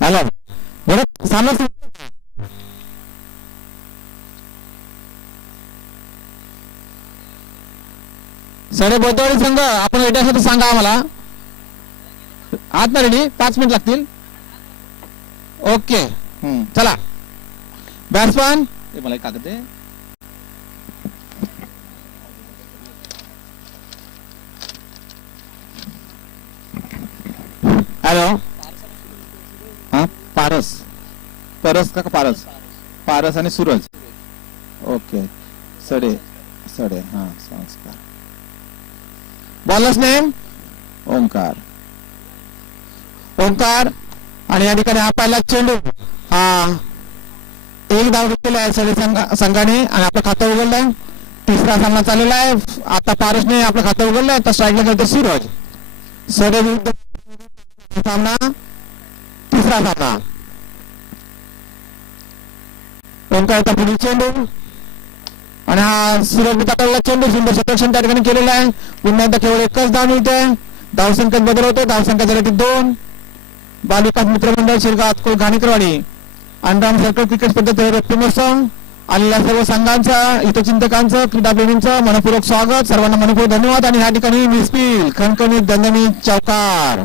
Hello बरं सामना सडे बोद्धवाडी संघ आपण रेडी असेल तर सांगा आम्हाला. आत ना रेडी 5 मिनिट लागतील. ओके चला बॅट्समॅन मला एक कागद आहे. हॅलो हा पारस परस का पारस पारस आणि सूरज. ओके सडे सडे हा संस्कार. Bowlers name Omkar. ओंकार आणि या ठिकाणी हा पहिला चेंडू हा एक धाव घेतलेला आहे सडे संघाने आणि आपलं खातं उघडलंय. तिसरा सामना चाललेला आहे. आता पारसने आपलं खातं उघडलंय. आता स्ट्राईकला गेलं सूरज. सडे विरुद्ध सामना तिसरा सामना. ओंकारचा पुढील चेंडू आणि हा सूरज ताटवला चेंडू सुंदर शतरक्षण त्या ठिकाणी केलेला आहे. पुन्हा एकदा केवळ एकच धाव मिळते. धावसंख्येत बदल होते. धावसंख्या झाली 2. बालविकास मित्रमंडळ शिरगाव अतकोळ घाणेकरवाडी अंडराम सर्कल क्रिकेट स्पर्धेत रक्तमहोत्सव आलेल्या सर्व संघांचा हितचिंतकांचं क्रीडाप्रेमींचं मनपूर्वक स्वागत. सर्वांना मनपूर्वक धन्यवाद. आणि या ठिकाणी मिसपील खणखणीत दणदणीत चौकार.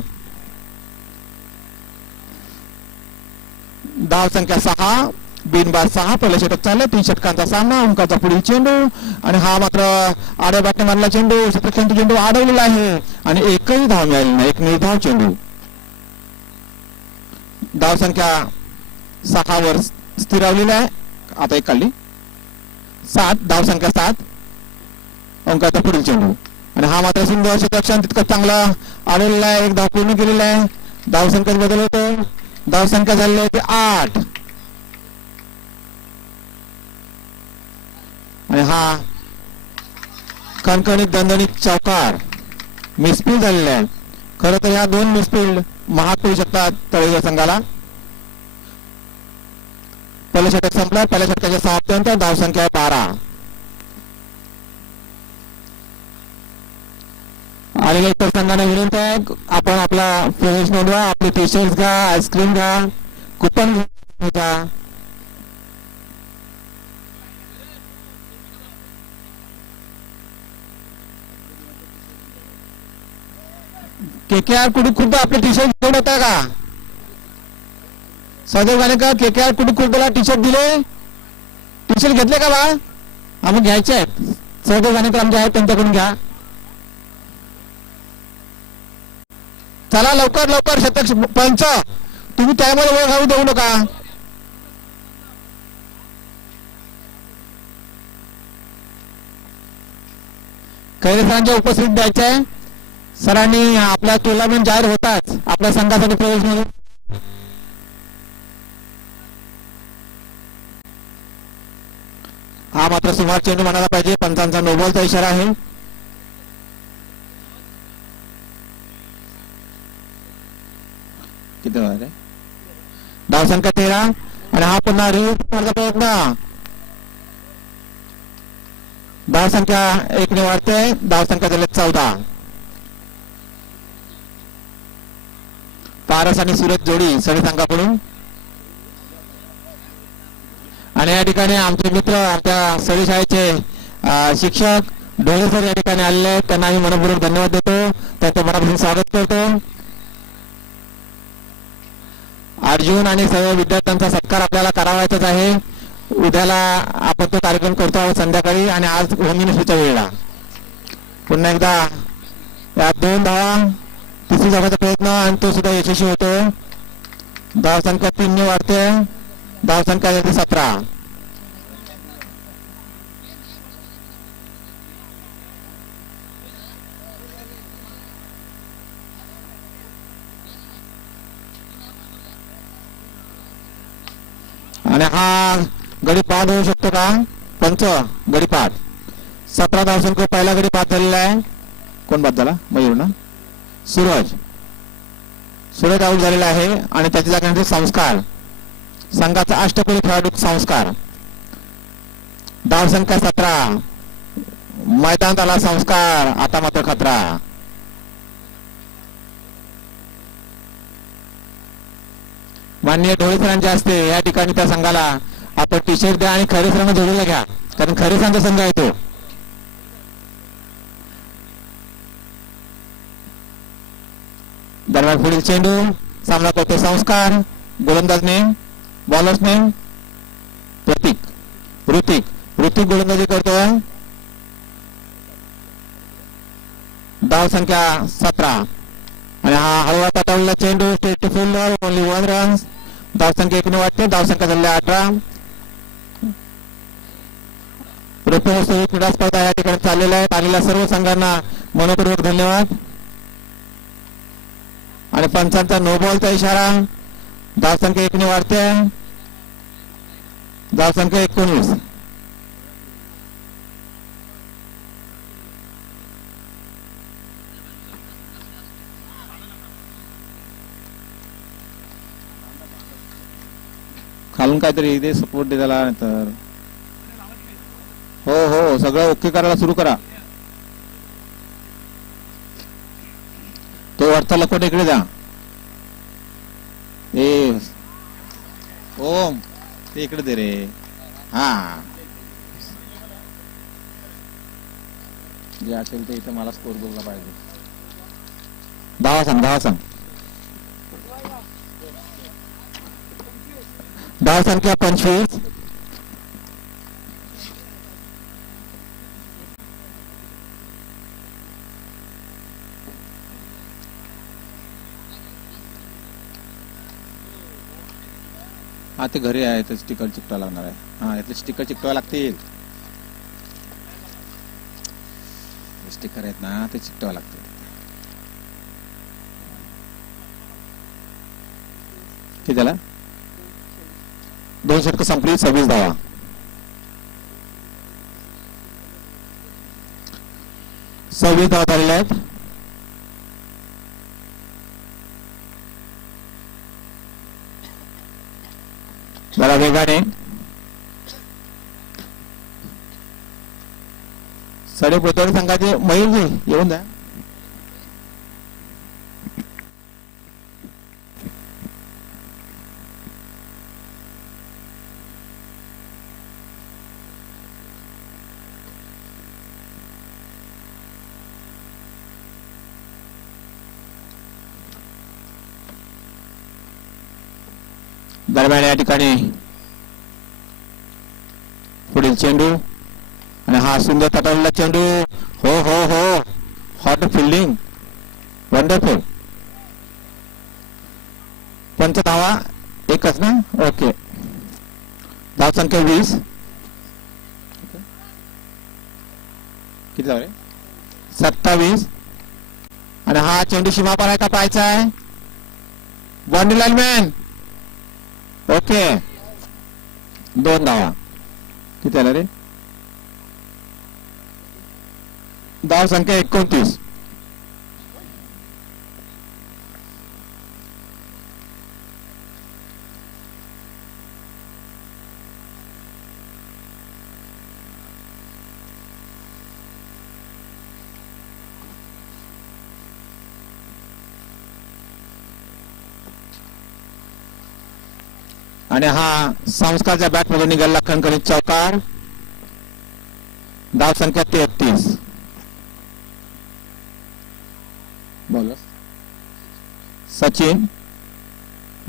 धाव संख्या 6 बिनबाद 6. पहिल्या षटक चाललं. 3 षटकांचा सामना. ओंकारचा पुढील चेंडू आणि हा मात्र आड्या बॅटने मारला चेंडू. शतरक्षण चेंडू अडवलेला आहे आणि एकही धाव मिळाली नाही. एक निर्धाव चेंडू. धाव संख्या 6 वर स्थिरावलेली आहे. आता एक काढली 7. धाव संख्या 7. ओंकारचा पुढील चेंडू आणि हा मात्र सुंदर शतरक्षण तितकं चांगला अडवलेला आहे. एक धाव पूर्ण केलेला आहे. धाव संख्येत बदल होतो. धाव संख्या झालेली आहे 8 आणि हा खणखणीत दणदणीत चौकार. मिसफील्ड झालेला आहे. खरं तर ह्या 2 मिसफील्ड महाग पडू शकतात तळेगाव संघाला. पहिलं षटक संपलं. पहिल्या षटकाच्या समाप्तीनंतर धाव संख्या 12. आणि इतर संघाने विनंती आहे आपण आपला प्रवेश नोंदवा. आपले टी शर्ट घ्या, आईस्क्रीम घ्या, कुपन घ्या. KKR कुडू खुर्द आपले टी शर्ट घेऊन येता का? सदैव गाणेकर KKR कुडू खुर्दला टी शर्ट दिले. टी शर्ट घेतले का बा? आम्ही घ्यायचे आहेत. सदैव गाणेकर आमचे आहेत त्यांच्याकडून घ्या. चला लवकर लवकर. शतक पंच तुम्ही त्यामध्ये वेळ घालू देऊ नका. खैरे सरांच्या उपस्थित द्यायचे आहे. सरांनी आपल्या टुर्नामेंट जाहीर होताच आपल्या संघासाठी प्रवेश म्हणून हा मात्र सुमार चेंडू म्हणायला पाहिजे. पंचांचा नोबलचा इशारा आहे. किती आहे धाव संख्या 13 आणि हा पुन्हा रिव्ह्यू प्रयत्न. धाव संख्या 1 ने वाढते. धाव संख्या झाली 14. पारस आणि सूरज जोडी सडे संघाकडून. आणि या ठिकाणी आमचे मित्र आमच्या सडी शाळेचे शिक्षक ढोळे सर या ठिकाणी आलेले आहेत. त्यांना आम्ही मनपूर्वक धन्यवाद देतो. त्यांचं मनापासून स्वागत करतो. अर्जुन आणि सर्व विद्यार्थ्यांचा सत्कार आपल्याला करावायचाच आहे. उद्याला आपण तो कार्यक्रम करतो आहोत संध्याकाळी आणि आज होमिनिस्ट्रीच्या वेळेला. पुन्हा एकदा या 2 धावा. तिसरी धावाचा प्रयत्न आणि तो सुद्धा यशस्वी होतो. धाव संख्या 3 ने वाढते. धाव संख्या 17. आणि हा गडीपाठ होऊ शकतो का? पंच गडीपाठ 17 धावसंख्या पहिला गडी बाद झालेला आहे. कोण बाद झाला? मयूर ना? सूरज आऊट झालेला आहे आणि त्याच्या जागेनंतर संस्कार संघाचा अष्टपैलू खेळाडू संस्कार. धावसंख्या 17. मैदानात आला संस्कार. आता मात्र खतरा. माननीय ढोळे सरांचे असते या ठिकाणी त्या संघाला आपण टी शर्ट द्या आणि खरे सरांना जोडून घ्या, कारण खरे सरांचा संघ आहे तो. दरम्यान पुढील चेंडू सामना करतो संस्कार. गोलंदाज नेम, बॉलर्स नेम ऋतिक गोलंदाजी करतोय. धाव संख्या 17 आणि हा हळवा ताटावलेला चेंडू straight to fielder. Only 1 runs. धाव संख्या 1 वाटते. धाव संख्या झालेल्या 18. रुपये क्रीडा स्पर्धा या ठिकाणी चाललेल्या आहेत. आलेल्या सर्व संघांना मनपूर्वक धन्यवाद. आणि पंचांचा नो बॉलचा इशारा. धाव संख्या 1 वाढते. धाव संख्या 19. खालून काहीतरी इथे सपोर्ट दे त्याला. तर हो सगळं ओके करायला सुरू करा. तो वरचा लकोट इकडे द्या. ओम ते इकडे दे रे. हा जे असेल ते इथे मला स्कोर बोलला पाहिजे. धावा सांग. धाव संख्या 25. हा ते घरी आहे तर स्टिकर चिकटावं लागणार आहे. हा यातले स्टिकर चिकटावं लागतील. स्टिकर आहेत ना ते चिकटावं लागतील. किती झाला? 2 षटकं संपली. 26 धावा. झालेल्या आहेत. जरा वेगाने साडेपोतवाडी संघाचे मयूरजी येऊन द्या. दरम्यान या ठिकाणी पुढील चेंडू आणि हा सुंदर तटवलेला चेंडू. हो हॉट फिल्डिंग. वंडरफुल. पंच धावा 1च ना? ओके. धाव संख्या 20. किती धाव रे? 27. आणि हा चेंडू सीमापार आहे का पाहायचा आहे. Boundary lineman. ओके. 2 धावा. किती आला रे? धाव संख्या 29. आणि हा संस्कारच्या बॅट मधून निघाला खणखणीत चौकार. धाव संख्या 33. बोला. सचिन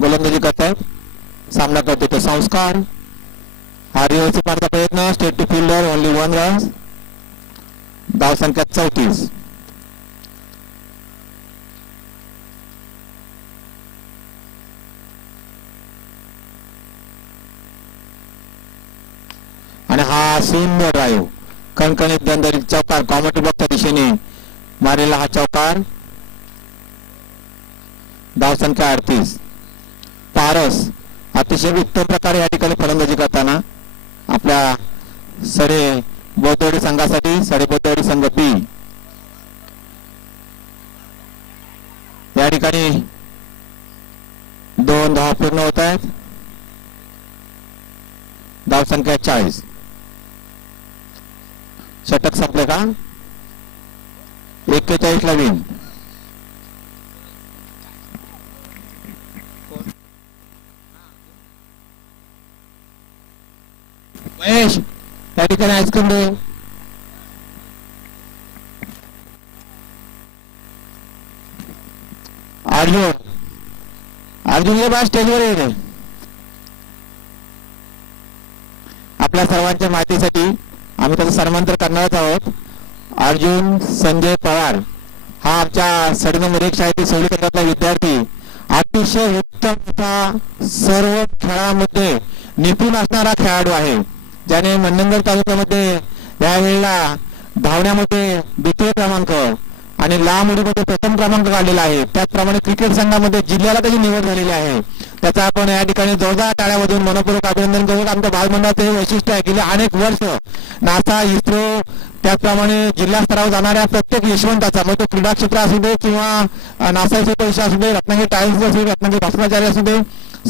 गोलंदाजी करतायत. सामना करतो तो संस्कार. हा रिव्हर्स मारता प्रयत्न. Straight to fielder. Only 1 run. धाव संख्या 34. आणि हा सुंदर ड्राईव्ह कणकणीत दंदरीत चौकार. कॉमेंट्री बॉक्सच्या दिशेने मारलेला हा चौकार. धाव संख्या 38. पारस अतिशय उत्तम प्रकारे या ठिकाणी फलंदाजी करताना आपल्या सडे बौद्धवाडी संघासाठी साडेबौद्धवाडी संघ बी या ठिकाणी 2 धावा पूर्ण होत आहेत. धाव संख्या 40. षटक संपले का? 41 ला विन. महेश त्या ठिकाणी आईस्क्रीम दे. अर्जुन ये बा स्टेजवर ये. आपल्या सर्वांच्या माहितीसाठी आम्ही त्याचं सन्मान तर करणारच आहोत. अर्जुन संजय पवार हा आमच्या सडी नंबर 1 शाळेतील सवली केंद्रातला विद्यार्थी अतिशय उत्तम सर्व खेळामध्ये निपुण असणारा खेळाडू आहे, ज्याने मंडणगड तालुक्यामध्ये यावेळेला धावण्यामध्ये 2य क्रमांक आणि लांब उडीमध्ये प्रथम क्रमांक काढलेला आहे. त्याचप्रमाणे क्रिकेट संघामध्ये जिल्ह्याला त्याची निवड झालेली आहे. त्याचा आपण या ठिकाणी जोरदार टाळ्यामधून मनपूर्वक अभिनंदन करू. आमच्या बालमंडळाचे हे वैशिष्ट्य आहे. गेले अनेक वर्ष नासा, इस्रो त्याचप्रमाणे जिल्हा स्तरावर जाणाऱ्या प्रत्येक यशवंताचा, मग तो क्रीडा क्षेत्र असू दे किंवा नासाचे पैसे असू दे, रत्नागिरी टायल्स असू दे, रत्नागिरी भास्कराचार्य असू दे,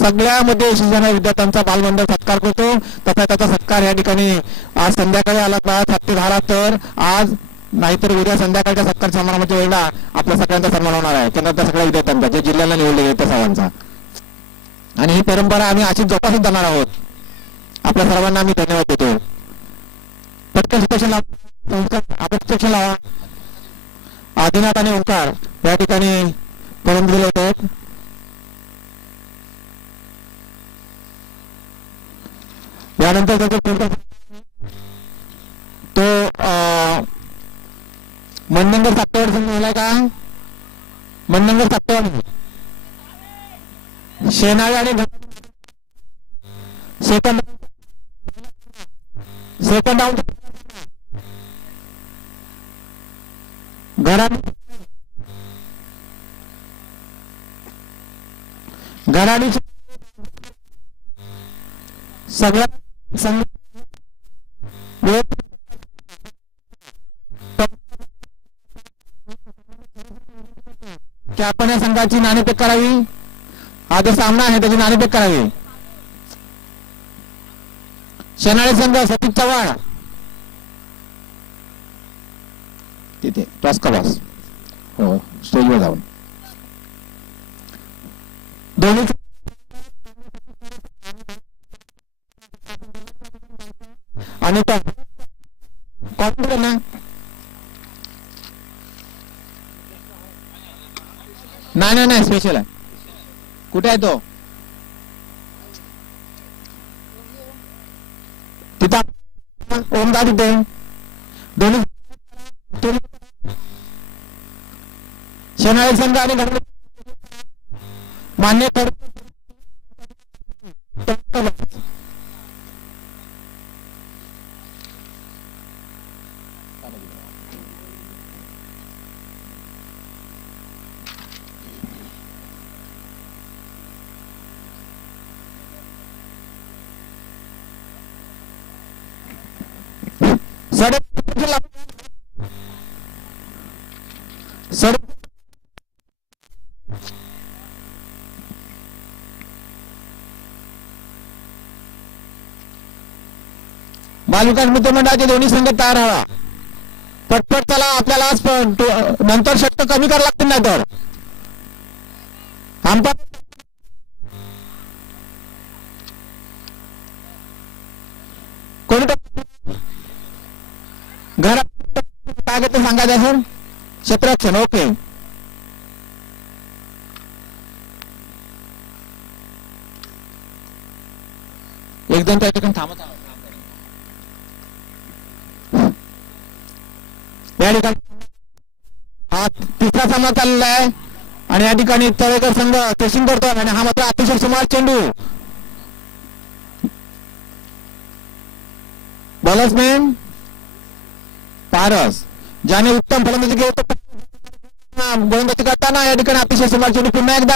सगळ्यामध्ये यशस्वी जाणाऱ्या विद्यार्थ्यांचा बालमंडळ सत्कार करतो. तसा त्याचा सत्कार या ठिकाणी आज संध्याकाळी आला 7 झाला तर आज नाहीतर उद्या संध्याकाळच्या सत्कार समारंभाच्या वेळेला आपल्या सगळ्यांचा सन्मान होणार आहे. केंद्रातल्या सगळ्या विद्यार्थ्यांचा जे जिल्ह्याला निवडले गेले त्या सर्वांचा. आणि ही परंपरा आम्ही अशीच जोपासत जाणार आहोत. आपल्या सर्वांना आम्ही धन्यवाद देतो. पटकन स्टेशन लावा. आदिनाथ आणि ओंकार या ठिकाणी पळून दिले होते. यानंतर तो मंडणगड साप्तेवाड संघ झालाय का? मंडणगड साप्तेवाड शेनाळे आणि सेकंड डाऊन घराणी सगळ्या संघ की आपण या संघाची नाणेफेक करावी. हा जो सामना आहे त्याची नाणेफेक करावी. शेनाळे संघ सतीश चव्हाण तिथे टॉस का बॉस हो स्टेजवर जाऊन दोन्ही आणि ना नाही स्पेशल आहे. कुठे आहे तो? तिथं ओमदा तिथे दोन्ही शेनाळे संघ आणि मान्य कर. बालविकास मित्रमंडळाचे दोन्ही संघ तयार व्हा. पटपट चला. आपल्याला नंतर षटक कमी करावं लागतील नाही तर कोणी घरात काय घेते सांगायचं सर? क्षेत्ररक्षण. ओके. एकदम त्या ठिकाणी थांबत या ठिकाणी हा तिसरा सामना चाललेला आहे आणि या ठिकाणी तळेकर संघ चेसिंग करतो आणि हा मात्र अतिशय सुमार चेंडू बॉलर्समॅन पारस ज्याने उत्तम फलंदाजी केली गोलंदाजी करताना या ठिकाणी अतिशय सुमार चेंडू पुन्हा एकदा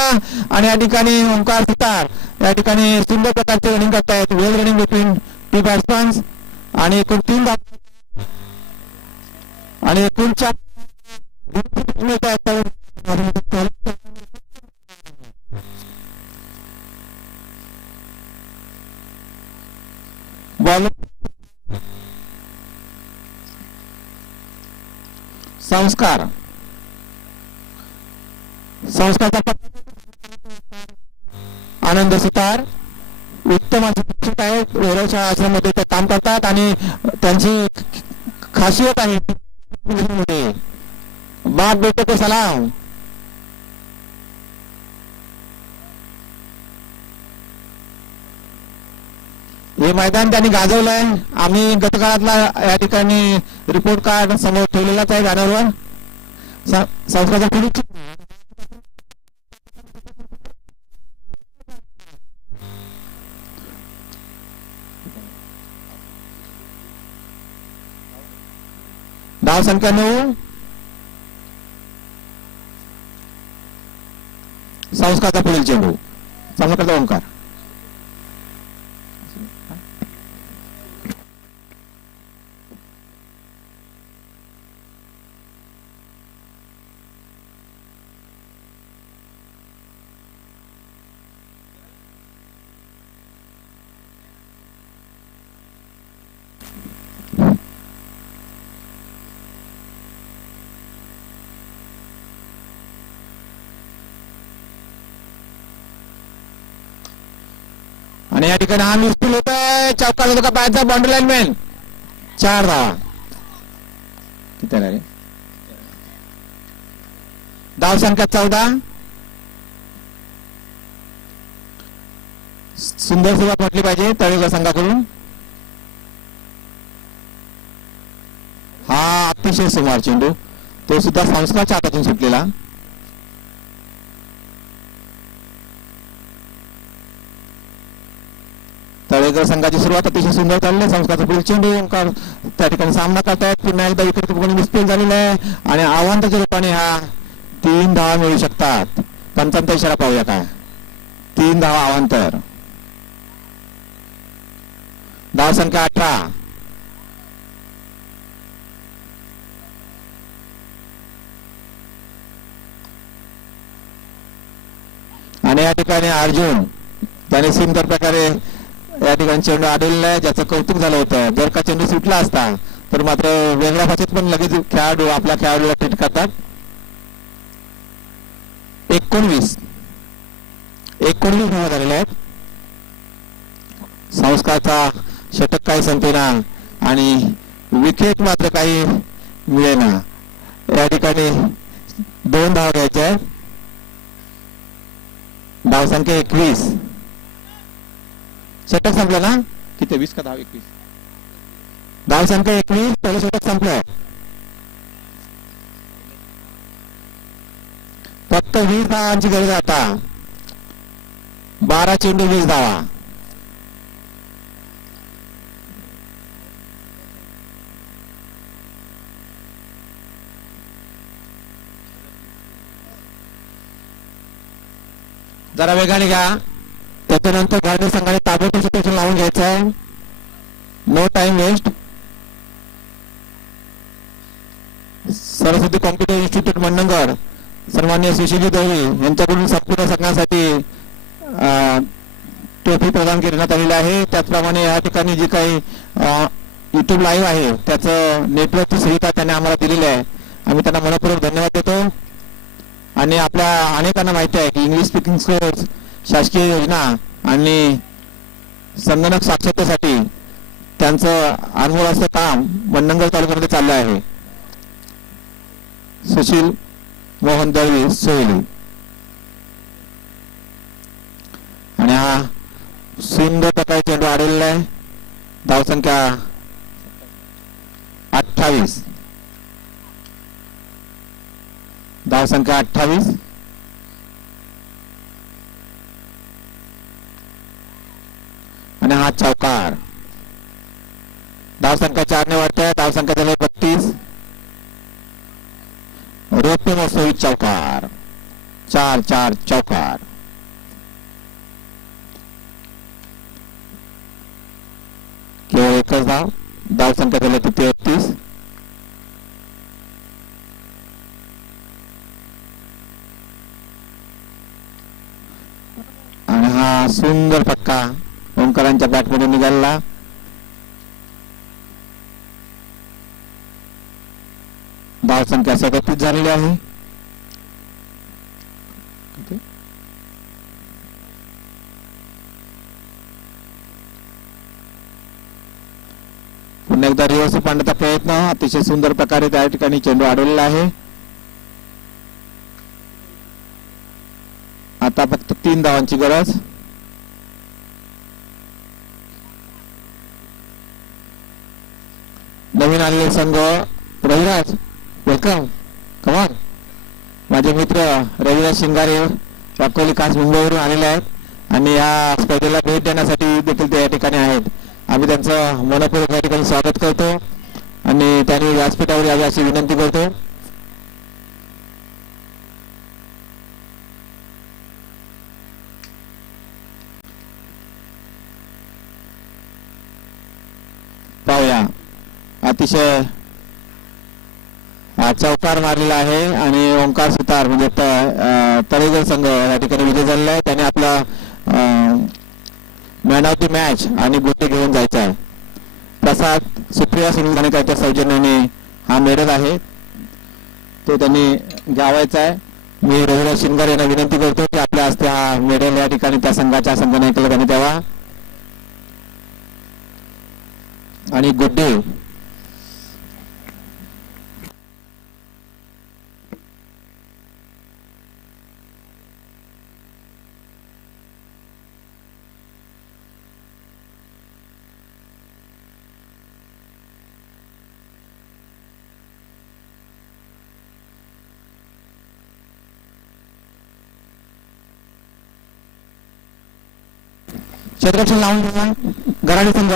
आणि या ठिकाणी ओंकार सुतार या ठिकाणी सुंदर प्रकारचे रनिंग करतायत. वेल रनिंग बिटवीन 2 बॅट्समन्स आणि एकूण 3 धावा आणि एकूण 4 बॉल संस्कार संस्कारचा आनंद सुतार उत्तम शिक्षक आहेत. वेरवच्या आश्रमामध्ये ते काम करतात आणि त्यांची खासियत आहे बाप बेटे को सलाम. हे मैदान त्यांनी गाजवलंय. आम्ही गतकाळातला या ठिकाणी रिपोर्ट कार्ड समोर ठेवलेलाच आहे बॅनरवर. संस्कारचा पुढील धाव संख्या 9 संस्कारचा पुढील चेंडू संस्कारचा ओंकार. आणि या ठिकाणी हा मिसफिल होत आहे. चौकार होता का बाहेरचा बाउंड्री लाईनमॅन. 4 धावा. किती रे धाव संख्या 14. सुंदर सुरुवात म्हटली पाहिजे तळेगाव संघाकडून. हा अतिशय सुमार चेंडू तो सुद्धा संस्कारच्या हातातून सुटलेला. तळेगाव संघाची सुरुवात अतिशय सुंदर चालली. संस्कारचा पुढील चेंडू ओंकार त्या ठिकाणी सामना करतायत. पुन्हा एकदा विकेट मिसफिल झालेला आहे आणि आव्हानाच्या रूपाने हा 3 धावा मिळू शकतात. पंचांचा इशारा पाहूया काय. 3 धावा अवांतर. धाव संख्या 18. आणि या ठिकाणी अर्जुन त्याने सुंदर प्रकारे या ठिकाणी चेंडू आढळलेला आहे ज्याचं कौतुक झालं होतं. जर का चेंडू सुटला असता तर मात्र वेगळ्या भाषेत पण लगेच खेळाडू आपल्या खेळाडूला ट्रीट करतात. 19 धावा झालेल्या आहेत. संस्कारचा षटक काही संपेना आणि विकेट मात्र काही मिळेना. या ठिकाणी 2 धावा घ्यायच्या आहेत. धाव संख्या 21. षटक संपलं ना. किती 20 का धाव 21. धाव संख्या 21. पहिलं षटक संपलं. फक्त 20 धावांची गरज आता. 12 चेंडू 20 धावा. जरा वेगाने घ्या. त्याच्यानंतर गाडी संघाने ताबडतोब सिच्युएशन लावून घ्यायचं आहे. No time waste. Saraswati computer institute Mandangad सन्मान्य सुशील दळवी यांच्याकडून संपूर्ण संघासाठी ट्रॉफी प्रदान करण्यात आलेली आहे. त्याचप्रमाणे या ठिकाणी जी काही युट्यूब लाईव्ह आहे त्याचं नेटवर्कची सुविधा त्यांनी आम्हाला दिलेली आहे. आम्ही त्यांना मनपूर्वक धन्यवाद देतो. आणि आपल्या अनेकांना माहिती आहे की इंग्लिश स्पीकिंग कोर्स शासकीय योजना आणि संगणक साक्षरतेसाठी त्यांचं अनमोल असं काम मंडणगड तालुक्यामध्ये चाललं आहे. सुशील मोहन दळवी सोयली. आणि हा सुंदर प्रकारे चेंडू आढळलेला आहे. धाव संख्या 28. धाव संख्या 28. आणि हा चौकार. धाव संख्या 4 ने वाढते. धाव संख्या झाली 32. रौप्य महोत्सवी चौकार. 4-4 चौकार. केवळ एकच धाव. धाव संख्या झाली 33. सुंदर फटका ओंकारांच्या बॅटमध्ये निघाला. धाव संख्या 37 झालेली आहे. पुन्हा एकदा रिव्हर्स पाडण्याचा प्रयत्न, अतिशय सुंदर प्रकारे त्या ठिकाणी चेंडू अडवलेला आहे. आता फक्त 3 धावांची गरज. नवीन आलेले संघ रविराज, वेलकम, कमान. माझे मित्र रविराज शिंगारे वाकोली खास मुंबईवरून आलेले आहेत आणि या स्पर्धेला भेट देण्यासाठी देखील ते या ठिकाणी आहेत. आम्ही त्यांचं मनपूर्वक या ठिकाणी स्वागत करतो आणि त्यांनी व्यासपीठावर यावी अशी विनंती करतो. पाहूया, अतिशय चौकार मारलेला आहे आणि ओंकार सुतार म्हणजे तळेगर संघ या ठिकाणी विजय झालेला आहे. त्याने आपला मॅन ऑफ द मॅच आणि गुट्टे घेऊन जायचा आहे. प्रसाद सुप्रिया सुनील सौजन्याने हा मेडल आहे तो त्यांनी घ्यावायचा आहे. मी रविराज शिंगार यांना विनंती करतो की आपल्या हस्ते हा मेडल या ठिकाणी त्या संघाच्या संघनायकाला त्यांनी द्यावा. आणि गुड्डे क्षेत्ररक्षण लावून घ्या. गराडी संघ